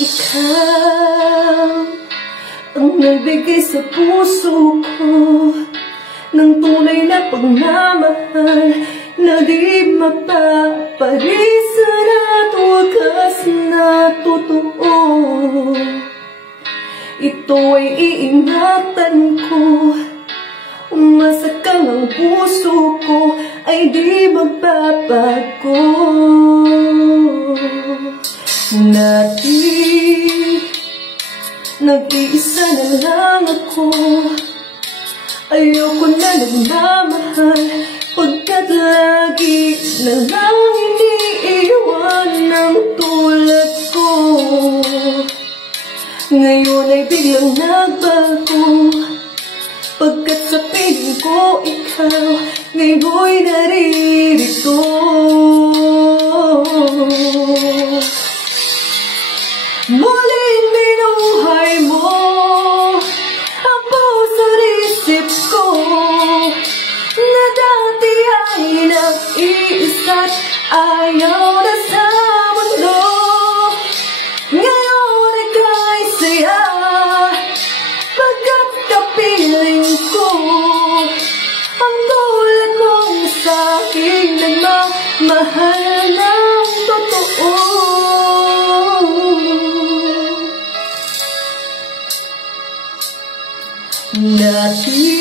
Ikaw ang nagbigay sa puso ko ng tunay na pagmamahal na di mapaparisan at wagas na totoo. Ito ay iingatan ko, umasa kang ang puso ko ay di magbabago. Nag-iisa na lang ako, ayoko na nagmamahal, pagkat lagi na lang iniiwan ng tulad ko. Ngayon ay biglang nagbago, pagkat sa piling ko ikaw ngayon'y naririto. Muling binuhay mo ang puso't isip ko na dati ay nag-iisa't ayaw na sa mundo. Ngayon ay kay saya, pagkat kapiling ko ang tulad mong sa'king nagmamahal ng totoo. Dati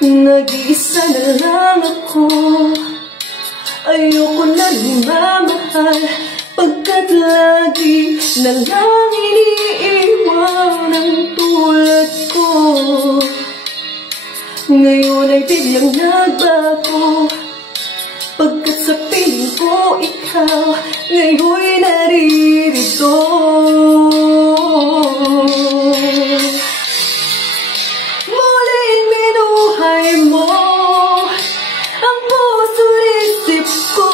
nag-iisa na lang ako, ayoko na lumamahal, pagkat lagi na lang iniiwan ang tulad ko. Ngayon ay biglang nagbago, pagkat sa piling ko ikaw ngayon'y naririto. Muling binuhay mo ang puso't isip ko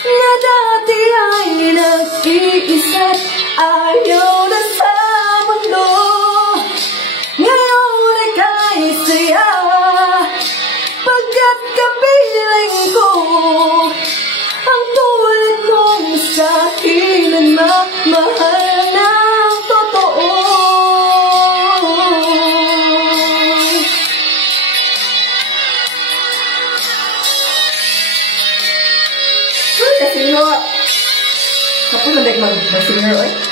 na dati ay nag-iisa't ayaw na sa mundo. Ngayon ay kay saya, pagkat kapiling ko ang tulad mong sa'kin nagmamahal ng totoo. Kasi nga, kapag nagmag-singer,